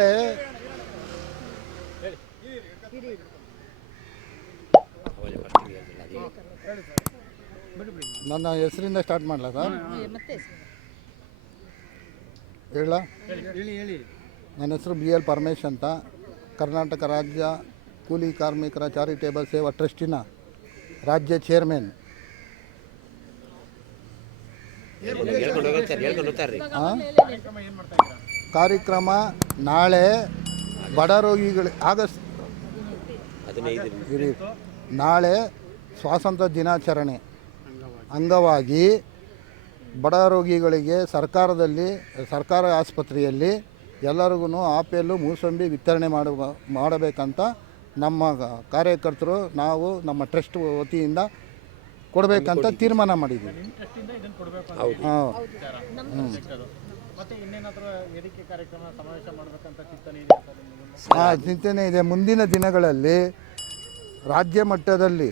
ನಾಳೆ ನನ್ನ ಹೆಸರಿಂದ ಸ್ಟಾರ್ಟ್ ಮಾಡಲ ಸರ್? ಹೇಳ. ಹೇಳಿ ಹೇಳಿ ನನ್ನ ಹೆಸರು ಬಿ ಎಲ್ ಪರಮೇಶ್ ಅಂತ. ಕರ್ನಾಟಕ ರಾಜ್ಯ ಕೂಲಿ ಕಾರ್ಮಿಕರ ಚಾರಿಟೇಬಲ್ ಸೇವಾ ಟ್ರಸ್ಟಿನ ರಾಜ್ಯ ಚೇರ್ಮನ್ ಹೇಳ್ಕೊಂಡು ಕಾರ್ಯಕ್ರಮ ನಾಳೆ ಬಡ ರೋಗಿಗಳು ಆಗಸ್ಟ್ ಇರಿ. ನಾಳೆ ಸ್ವಾತಂತ್ರ್ಯ ದಿನಾಚರಣೆ. ಅಂಗವಾಗಿ ಬಡ ರೋಗಿಗಳಿಗೆ ಸರ್ಕಾರದಲ್ಲಿ ಸರ್ಕಾರ ಆಸ್ಪತ್ರೆಯಲ್ಲಿ ಎಲ್ಲರಿಗೂ ಆಪೆಲ್ಲು ಮೂಸಂಬಿ ವಿತರಣೆ ಮಾಡ ಮಾಡಬೇಕಂತ ನಮ್ಮ ಕಾರ್ಯಕರ್ತರು ನಾವು ನಮ್ಮ ಟ್ರಸ್ಟ್ ವತಿಯಿಂದ ಕೊಡಬೇಕಂತ ತೀರ್ಮಾನ ಮಾಡಿದ್ದೀವಿ. ಹೌದು. ಹಾಂ. ಚಿಂತನೆ ಇದೆ ಮುಂದಿನ ದಿನಗಳಲ್ಲಿ ರಾಜ್ಯ ಮಟ್ಟದಲ್ಲಿ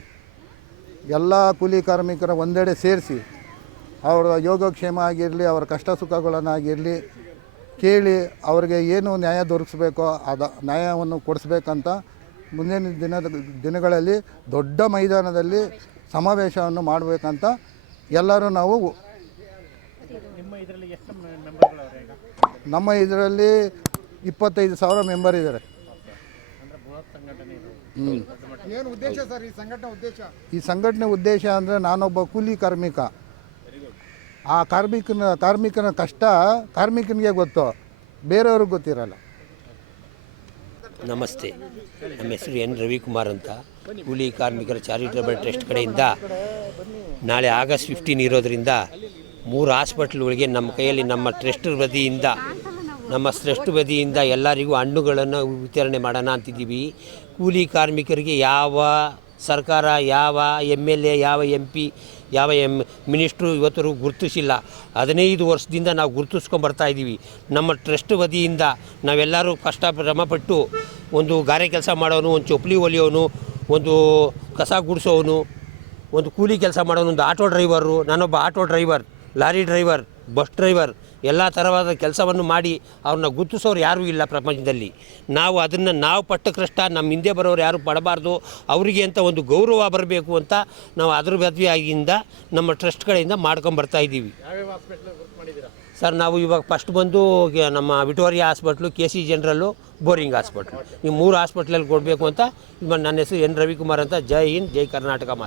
ಎಲ್ಲ ಕೂಲಿ ಕಾರ್ಮಿಕರ ಒಂದೆಡೆ ಸೇರಿಸಿ ಅವರ ಯೋಗಕ್ಷೇಮ ಆಗಿರಲಿ, ಅವರ ಕಷ್ಟ ಸುಖಗಳನ್ನಾಗಿರಲಿ ಕೇಳಿ ಅವರಿಗೆ ಏನು ನ್ಯಾಯ ದೊರಕಿಸ್ಬೇಕೋ ಅದ, ನ್ಯಾಯವನ್ನು ಕೊಡಿಸ್ಬೇಕಂತ ಮುಂದಿನ ದಿನದ, ದಿನಗಳಲ್ಲಿ ದೊಡ್ಡ ಮೈದಾನದಲ್ಲಿ ಸಮಾವೇಶವನ್ನು ಮಾಡಬೇಕಂತ ಎಲ್ಲರೂ ನಾವು ಇದರಲ್ಲಿ ಎಷ್ಟು ಮೆಂಬರ್ಗಳು ಅವ್ರೆ ಈಗ? ನಮ್ಮ ಇದರಲ್ಲಿ ಇಪ್ಪತ್ತೈದು ಸಾವಿರ ಮೆಂಬರ್ ಇದ್ದಾರೆ ಅಂದ್ರೆ ಬೃಹತ್ ಸಂಘಟನೆ ಇದು. ಹ್ಞೂ ಏನು ಉದ್ದೇಶ ಸರ್ ಈ ಸಂಘಟನೆ ಉದ್ದೇಶ? ಈ ಸಂಘಟನೆ ಉದ್ದೇಶ ಅಂದರೆ ನಾನೊಬ್ಬ ಕೂಲಿ ಕಾರ್ಮಿಕ. ಆ ಕಾರ್ಮಿಕನ ಕಾರ್ಮಿಕನ ಕಷ್ಟ ಕಾರ್ಮಿಕನಿಗೆ ಗೊತ್ತು. ಬೇರೆಯವ್ರಿಗೆ ಗೊತ್ತಿರಲ್ಲ. ನಮಸ್ತೆ. ನಮ್ಮ ಹೆಸರು ಎನ್. ರವಿಕುಮಾರ್ ಅಂತ. ಕೂಲಿ ಕಾರ್ಮಿಕರ ಚಾರಿಟೇಬಲ್ ಟ್ರಸ್ಟ್ ಕಡೆಯಿಂದ ನಾಳೆ ಆಗಸ್ಟ್ ಫಿಫ್ಟೀನ್ ಇರೋದ್ರಿಂದ ಮೂರು ಹಾಸ್ಪಿಟ್ಲ್ಗಳಿಗೆ ನಮ್ಮ ಕೈಯಲ್ಲಿ ನಮ್ಮ ಟ್ರಸ್ಟ್ ಬದಿಯಿಂದ, ನಮ್ಮ ಶ್ರೇಷ್ಠ ಬದಿಯಿಂದ ಎಲ್ಲರಿಗೂ ಹಣ್ಣುಗಳನ್ನು ವಿತರಣೆ ಮಾಡೋಣ ಅಂತಿದ್ದೀವಿ. ಕೂಲಿ ಕಾರ್ಮಿಕರಿಗೆ ಯಾವ ಸರ್ಕಾರ, ಯಾವ ಎಂ ಎಲ್ ಎ ಯಾವ ಎಂ ಪಿ ಯಾವ ಎಂ ಮಿನಿಸ್ಟ್ರು ಇವತ್ತರೂ ಗುರುತಿಸಿಲ್ಲ. ಹದಿನೈದು ವರ್ಷದಿಂದ ನಾವು ಗುರುತಿಸ್ಕೊಂಡು ಬರ್ತಾ ಇದ್ದೀವಿ. ನಮ್ಮ ಟ್ರಸ್ಟ್ ವತಿಯಿಂದ ನಾವೆಲ್ಲರೂ ಕಷ್ಟ ಶ್ರಮಪಟ್ಟು ಒಂದು ಗಾರೆ ಕೆಲಸ ಮಾಡೋನು, ಒಂದು ಚೊಪ್ಲಿ ಹೊಲಿಯೋನು, ಒಂದು ಕಸ ಗುಡಿಸೋನು, ಒಂದು ಕೂಲಿ ಕೆಲಸ ಮಾಡೋನು, ಒಂದು ಆಟೋ ಡ್ರೈವರು ನಾನೊಬ್ಬ auto driver lorry driver bus driver ಎಲ್ಲ ಥರವಾದ ಕೆಲಸವನ್ನು ಮಾಡಿ ಅವ್ರನ್ನ ಗುರುತಿಸೋರು ಯಾರೂ ಇಲ್ಲ ಪ್ರಪಂಚದಲ್ಲಿ. ನಾವು ಅದನ್ನು ನಾವು ಪಟ್ಟ ಕಷ್ಟ ನಮ್ಮ ಹಿಂದೆ ಬರೋರು ಯಾರು ಪಡಬಾರ್ದು ಅವರಿಗೆ ಅಂತ ಒಂದು ಗೌರವ ಬರಬೇಕು ಅಂತ ನಾವು ಅದ್ರ ಬದ್ವೆಯಾಗಿಂದ ನಮ್ಮ ಟ್ರಸ್ಟ್ ಕಡೆಯಿಂದ ಮಾಡ್ಕೊಂಬರ್ತಾ ಇದ್ದೀವಿ. ಸರ್ ನಾವು ಇವಾಗ ಫಸ್ಟ್ ಬಂದು ನಮ್ಮ Victoria hospital K C general Bowring hospital. ಈ ಮೂರು ಹಾಸ್ಪಿಟ್ಲಲ್ಲಿ ಕೊಡಬೇಕು ಅಂತ ಇವಾಗ ನನ್ನ ಹೆಸರು ಎನ್ ರವಿಕುಮಾರ್ ಅಂತ ಜೈ ಹಿಂದ್ ಜೈ ಕರ್ನಾಟಕ ಮಾತು.